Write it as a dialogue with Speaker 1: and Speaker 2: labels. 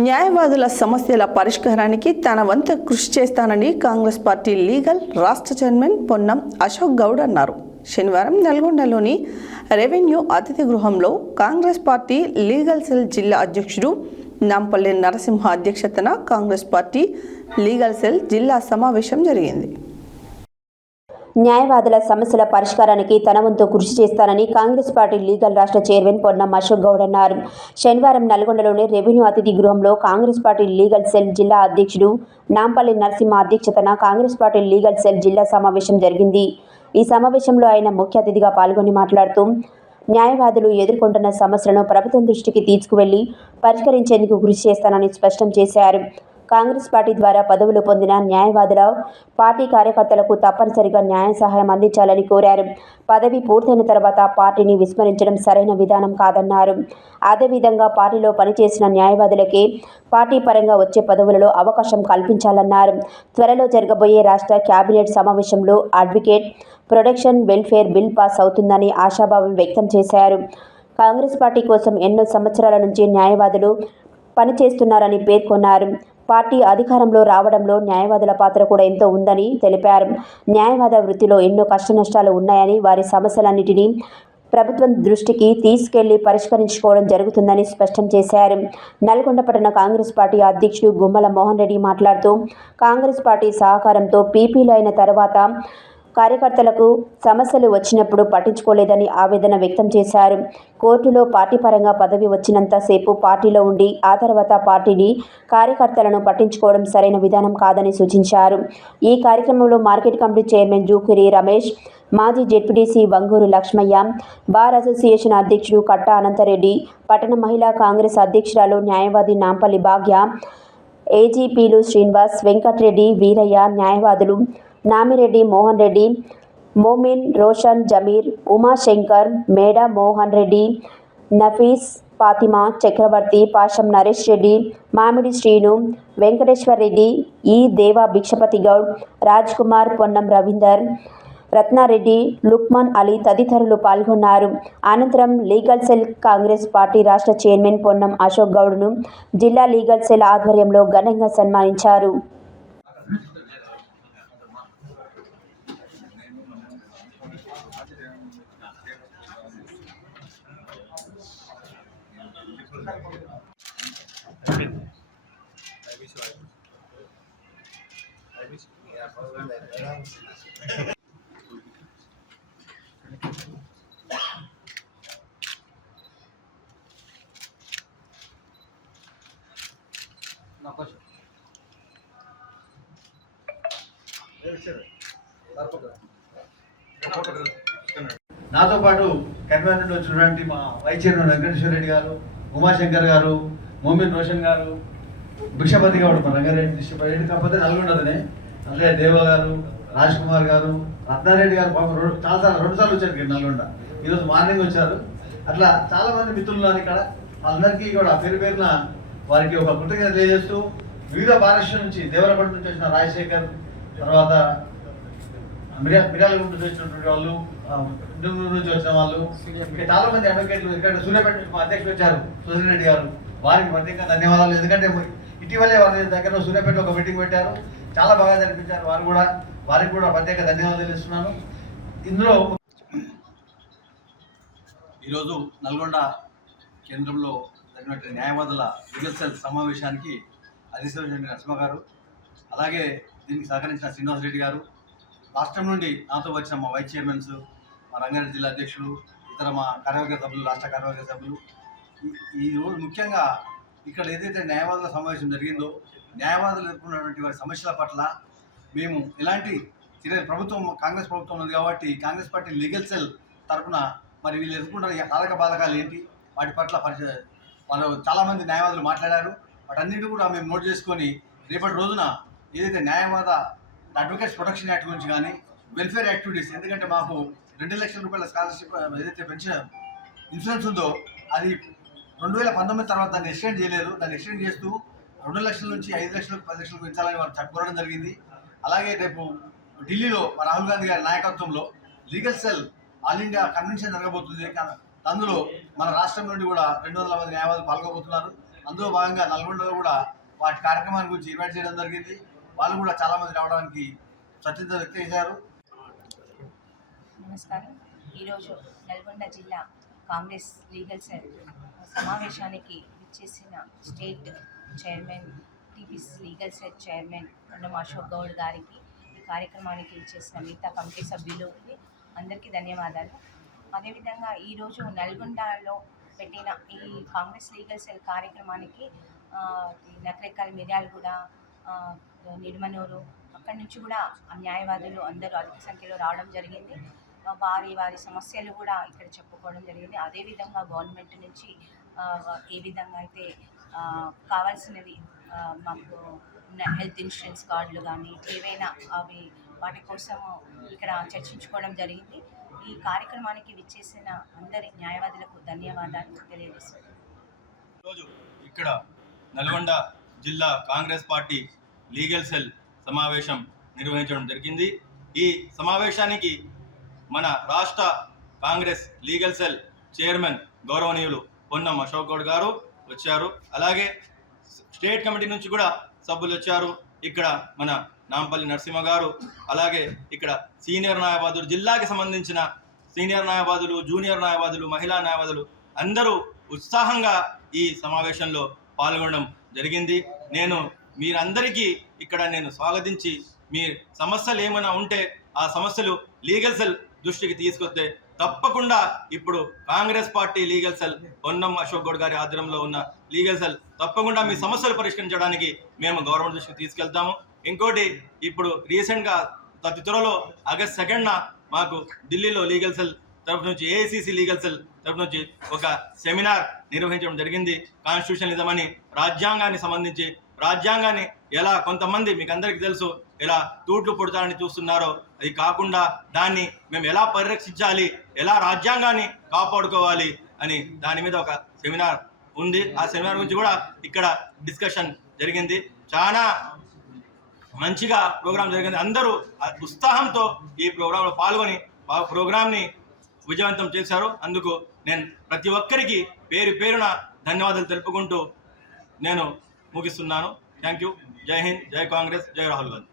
Speaker 1: న్యాయవాదుల సమస్యల పరిష్కారానికి తన వంతు కృషి చేస్తానని కాంగ్రెస్ పార్టీ లీగల్ రాష్ట్ర చైర్మన్ పొన్నం అశోక్ గౌడ్ అన్నారు. శనివారం నల్గొండలోని రెవెన్యూ అతిథి గృహంలో కాంగ్రెస్ పార్టీ లీగల్ సెల్ జిల్లా అధ్యక్షుడు నాంపల్లి నరసింహ అధ్యక్షతన కాంగ్రెస్ పార్టీ లీగల్ సెల్ జిల్లా సమావేశం జరిగింది.
Speaker 2: న్యాయవాదుల సమస్యల పరిష్కారానికి తన వంతు కృషి చేస్తానని కాంగ్రెస్ పార్టీ లీగల్ రాష్ట్ర చైర్మన్ పొన్నం అశోక్ గౌడ్ అన్నారు. శనివారం నల్గొండలోని రెవెన్యూ అతిథి గృహంలో కాంగ్రెస్ పార్టీ లీగల్ సెల్ జిల్లా అధ్యక్షుడు నాంపల్లి నరసింహ అధ్యక్షతన కాంగ్రెస్ పార్టీ లీగల్ సెల్ జిల్లా సమావేశం జరిగింది. ఈ సమావేశంలో ఆయన ముఖ్య అతిథిగా పాల్గొని మాట్లాడుతూ న్యాయవాదులు ఎదుర్కొంటున్న సమస్యలను ప్రభుత్వం దృష్టికి తీసుకువెళ్ళి పరిష్కరించేందుకు కృషి చేస్తానని స్పష్టం చేశారు. కాంగ్రెస్ పార్టీ ద్వారా పదవులు పొందిన న్యాయవాదుల పార్టీ కార్యకర్తలకు తప్పనిసరిగా న్యాయ సహాయం అందించాలని కోరారు. పదవి పూర్తయిన తర్వాత పార్టీని విస్మరించడం సరైన విధానం కాదన్నారు. అదేవిధంగా పార్టీలో పనిచేసిన న్యాయవాదులకే పార్టీ పరంగా వచ్చే పదవులలో అవకాశం కల్పించాలన్నారు. త్వరలో జరగబోయే రాష్ట్ర కేబినెట్ సమావేశంలో advocate production welfare bill pass అవుతుందని ఆశాభావం వ్యక్తం చేశారు. కాంగ్రెస్ పార్టీ కోసం ఎన్నో సంవత్సరాల నుంచి న్యాయవాదులు పనిచేస్తున్నారని పేర్కొన్నారు. పార్టీ అధికారంలో రావడంలో న్యాయవాదుల పాత్ర కూడా ఎంతో ఉందని తెలిపారు. న్యాయవాద వృత్తిలో ఎన్నో కష్టనష్టాలు ఉన్నాయని వారి సమస్యలన్నిటినీ ప్రభుత్వం దృష్టికి తీసుకెళ్ళి పరిష్కరించుకోవడం జరుగుతుందని స్పష్టం చేశారు. నల్గొండ పట్టణ కాంగ్రెస్ పార్టీ అధ్యక్షుడు గుమ్మల మోహన్ రెడ్డి మాట్లాడుతూ కాంగ్రెస్ పార్టీ సహకారంతో పీపీలు అయిన తర్వాత కార్యకర్తలకు సమస్యలు వచ్చినప్పుడు పట్టించుకోలేదని ఆవేదన వ్యక్తం చేశారు. కోర్టులో పార్టీ పరంగా పదవి వచ్చినంతసేపు పార్టీలో ఉండి ఆ తర్వాత పార్టీని కార్యకర్తలను పట్టించుకోవడం సరైన విధానం కాదని సూచించారు. ఈ కార్యక్రమంలో market committee chairman Jukiri Ramesh మాజీ ZPTC Vanguru Lakshmaiah bar association అధ్యక్షుడు కట్టా అనంతరెడ్డి పట్టణ మహిళా కాంగ్రెస్ అధ్యక్షురాలు న్యాయవాది నాంపల్లి భాగ్య ఏజీపీలు శ్రీనివాస్ వెంకట్రెడ్డి వీరయ్య న్యాయవాదులు నామిరెడ్డి మోహన్ రెడ్డి మోమిన్ రోషన్ జమీర్ ఉమాశంకర్ మేడ మోహన్ రెడ్డి నఫీస్ ఫాతిమా చక్రవర్తి పాషం నరేష్ రెడ్డి మామిడి శ్రీను వెంకటేశ్వర్ రెడ్డి ఈ దేవా భిక్షపతి గౌడ్ రాజ్ కుమార్ పొన్నం రవీందర్ రత్నారెడ్డి లుక్మాన్ అలీ తదితరులు పాల్గొన్నారు. అనంతరం లీగల్ సెల్ కాంగ్రెస్ పార్టీ రాష్ట్ర చైర్మన్ పొన్నం అశోక్ గౌడ్ను జిల్లా లీగల్ సెల్ ఆధ్వర్యంలో ఘనంగా సన్మానించారు.
Speaker 3: నాతో పాటు కన్వీనర్ నుండి వచ్చినటువంటి మా వైస్ చైర్మన్ వెంకటేశ్వర రెడ్డి గారు ఉమాశంకర్ గారు మోమిన్ రోషన్ గారు భిక్షపతి గౌడ్ మన రంగారెడ్డి భిక్షపతి రెడ్డి కాకపోతే నల్గొండదనే అట్లే దేవ గారు రాజ్ కుమార్ గారు రత్నారెడ్డి గారు పాపం రెండు చాలాసార్లు రెండు సార్లు వచ్చారు ఇక్కడ నల్గొండ. ఈరోజు మార్నింగ్ వచ్చారు. అట్లా చాలా మంది మిత్రులు ఇక్కడ. అందరికీ కూడా పేరు పేరున వారికి ఒక కృతజ్ఞత తెలియజేస్తూ వివిధ భారష్యం నుంచి దేవరపట్నం నుంచి వచ్చిన రాజశేఖర్ తర్వాత మిర్యా మిర్యాలగూడ నుంచి వచ్చినటువంటి వాళ్ళు ఇండూరు నుంచి వచ్చిన వాళ్ళు చాలా మంది అడ్వకేట్లు ఇక్కడ సూర్యాపేట నుంచి మా అధ్యక్షులు వచ్చారు సుధీర్ రెడ్డి గారు. వారికి ప్రత్యేకంగా ధన్యవాదాలు. ఎందుకంటే ఇటీవలే వారి దగ్గర సూర్యాపేట ఒక మీటింగ్ పెట్టారు. చాలా బాగా జరిపించారు వారు కూడా. వారికి కూడా ప్రత్యేక ధన్యవాదాలు తెలుస్తున్నాను. ఇందులో ఈరోజు నల్గొండ కేంద్రంలో జరిగినటువంటి న్యాయవాదుల లీగల్ సెల్ సమావేశానికి అధిశ్వరి నరసింహ గారు అలాగే దీనికి సహకరించిన శ్రీనివాస్ రెడ్డి గారు రాష్ట్రం నుండి నాతో వచ్చిన మా వైస్ చైర్మన్స్ మా రంగారెడ్డి జిల్లా అధ్యక్షులు ఇతర మా కార్యవర్గ సభ్యులు రాష్ట్ర కార్యవర్గ సభ్యులు. ఈ- రోజు ముఖ్యంగా ఇక్కడ ఏదైతే న్యాయవాదుల సమావేశం జరిగిందో న్యాయవాదులు ఎదుర్కొన్నటువంటి వారి సమస్యల పట్ల మేము ఎలాంటి చర్యలు ప్రభుత్వం కాంగ్రెస్ ప్రభుత్వం ఉంది కాబట్టి కాంగ్రెస్ పార్టీ లీగల్ సెల్ తరఫున మరి వీళ్ళు ఎదుర్కొంటున్న కారక బాధకాలు ఏంటి? వాటి పట్ల పరిచయ వాళ్ళు చాలామంది న్యాయవాదులు మాట్లాడారు. వాటన్నిటి కూడా మేము నోట్ చేసుకొని రేపటి రోజున ఏదైతే న్యాయవాద అడ్వకేట్స్ ప్రొటెక్షన్ యాక్ట్ గురించి కానీ వెల్ఫేర్ యాక్టివిటీస్ ఎందుకంటే మాకు రెండు లక్షల రూపాయల స్కాలర్షిప్ ఏదైతే పెన్షన్ ఇన్సూరెన్స్ ఉందో అది రెండు వేల పంతొమ్మిది తర్వాత దాన్ని ఎక్స్టెండ్ చేయలేదు. దాన్ని ఎక్స్టెండ్ చేస్తూ రెండు లక్షల నుంచి ఐదు లక్షలకు పది లక్షలకు పెంచాలని వారు కోరడం జరిగింది. అలాగే రేపు ఢిల్లీలో రాహుల్ గాంధీ గారి నాయకత్వంలో legal cell all India convention జరగబోతుంది. అందులో మన రాష్ట్రం నుండి కూడా రెండు వందల మంది న్యాయవాదులు పాల్గొబోతున్నారు. అందులో భాగంగా నల్గొండలో కూడా వాటి కార్యక్రమాల గురించి ఇన్వైట్ చేయడం జరిగింది. వాళ్ళు కూడా చాలా మంది రావడానికి స్వచ్ఛత వ్యక్తం చేశారు
Speaker 4: నమస్కారం. ఈరోజు నల్గొండ జిల్లా కాంగ్రెస్ లీగల్ సెల్ సమావేశానికి ఇచ్చేసిన state chairman TPC legal cell chairman Kondam Ashok Goud గారికి ఈ కార్యక్రమానికి ఇచ్చేసిన మిగతా కమిటీ సభ్యులకి అందరికీ ధన్యవాదాలు. అదేవిధంగా ఈరోజు నల్గొండలో పెట్టిన ఈ కాంగ్రెస్ లీగల్ సెల్ కార్యక్రమానికి ఆ, నకరేకల్ మిర్యాలగూడ నిర్మనూరు అక్కడి నుంచి కూడా ఆ న్యాయవాదులు అందరూ అధిక సంఖ్యలో రావడం జరిగింది. వారి వారి సమస్యలు కూడా ఇక్కడ చెప్పుకోవడం జరిగింది. అదేవిధంగా గవర్నమెంట్ నుంచి ఏ విధంగా అయితే కావాల్సినవి మాకు హెల్త్ ఇన్సూరెన్స్ కార్డులు కానీ ఏవైనా అవి వాటి కోసము ఇక్కడ చర్చించుకోవడం జరిగింది. ఈ కార్యక్రమానికి విచ్చేసిన అందరి న్యాయవాదులకు ధన్యవాదాలు తెలియజేస్తున్నాను.
Speaker 5: ఈరోజు ఇక్కడ నల్గొండ జిల్లా కాంగ్రెస్ పార్టీ లీగల్ సెల్ సమావేశం నిర్వహించడం జరిగింది. ఈ సమావేశానికి మన రాష్ట్ర కాంగ్రెస్ లీగల్ సెల్ చైర్మన్ గౌరవనీయులు పొన్నం అశోక్ గౌడ్ గారు వచ్చారు. అలాగే స్టేట్ కమిటీ నుంచి కూడా సభ్యులు వచ్చారు. ఇక్కడ మన నాంపల్లి నరసింహ గారు అలాగే ఇక్కడ సీనియర్ న్యాయవాదులు జిల్లాకి సంబంధించిన సీనియర్ న్యాయవాదులు జూనియర్ న్యాయవాదులు మహిళా న్యాయవాదులు అందరూ ఉత్సాహంగా ఈ సమావేశంలో పాల్గొనడం జరిగింది. నేను మీరందరికీ ఇక్కడ నేను స్వాగతించి మీ సమస్యలు ఏమైనా ఉంటే ఆ సమస్యలు లీగల్ సెల్ దృష్టికి తీసుకొస్తే తప్పకుండా ఇప్పుడు Congress party legal cell Ponnam Ashok Goud గారి ఆధ్వర్యంలో ఉన్న లీగల్ సెల్ తప్పకుండా మీ సమస్యలు పరిష్కరించడానికి మేము గవర్నమెంట్ దృష్టికి తీసుకెళ్తాము. ఇంకోటి ఇప్పుడు రీసెంట్గా అతి త్వరలో ఆగస్ట్ సెకండ్న మాకు ఢిల్లీలో లీగల్ సెల్ తరఫు నుంచి ఏఐసిసి లీగల్ సెల్ తరఫు నుంచి ఒక సెమినార్ నిర్వహించడం జరిగింది. కాన్స్టిట్యూషనిజం అని రాజ్యాంగాన్ని సంబంధించి రాజ్యాంగాన్ని ఎలా కొంతమంది మీకు అందరికీ తెలుసు ఎలా తూట్లు పుడతారని చూస్తున్నారో అది కాకుండా దాన్ని మేము ఎలా పరిరక్షించాలి ఎలా రాజ్యాంగాన్ని కాపాడుకోవాలి అని దాని మీద ఒక సెమినార్ ఉంది. ఆ సెమినార్ గురించి కూడా ఇక్కడ డిస్కషన్ జరిగింది. చాలా మంచిగా ప్రోగ్రాం జరిగింది. అందరూ ఉత్సాహంతో ఈ ప్రోగ్రాంలో పాల్గొని ప్రోగ్రాంని విజయవంతం చేశారు. అందుకు నేను ప్రతి ఒక్కరికి పేరు పేరున ధన్యవాదాలు తెలుపుకుంటూ నేను ముగిస్తున్నాను. థ్యాంక్ యూ జై హింద్ జై కాంగ్రెస్ జై రాహుల్ గాంధీ.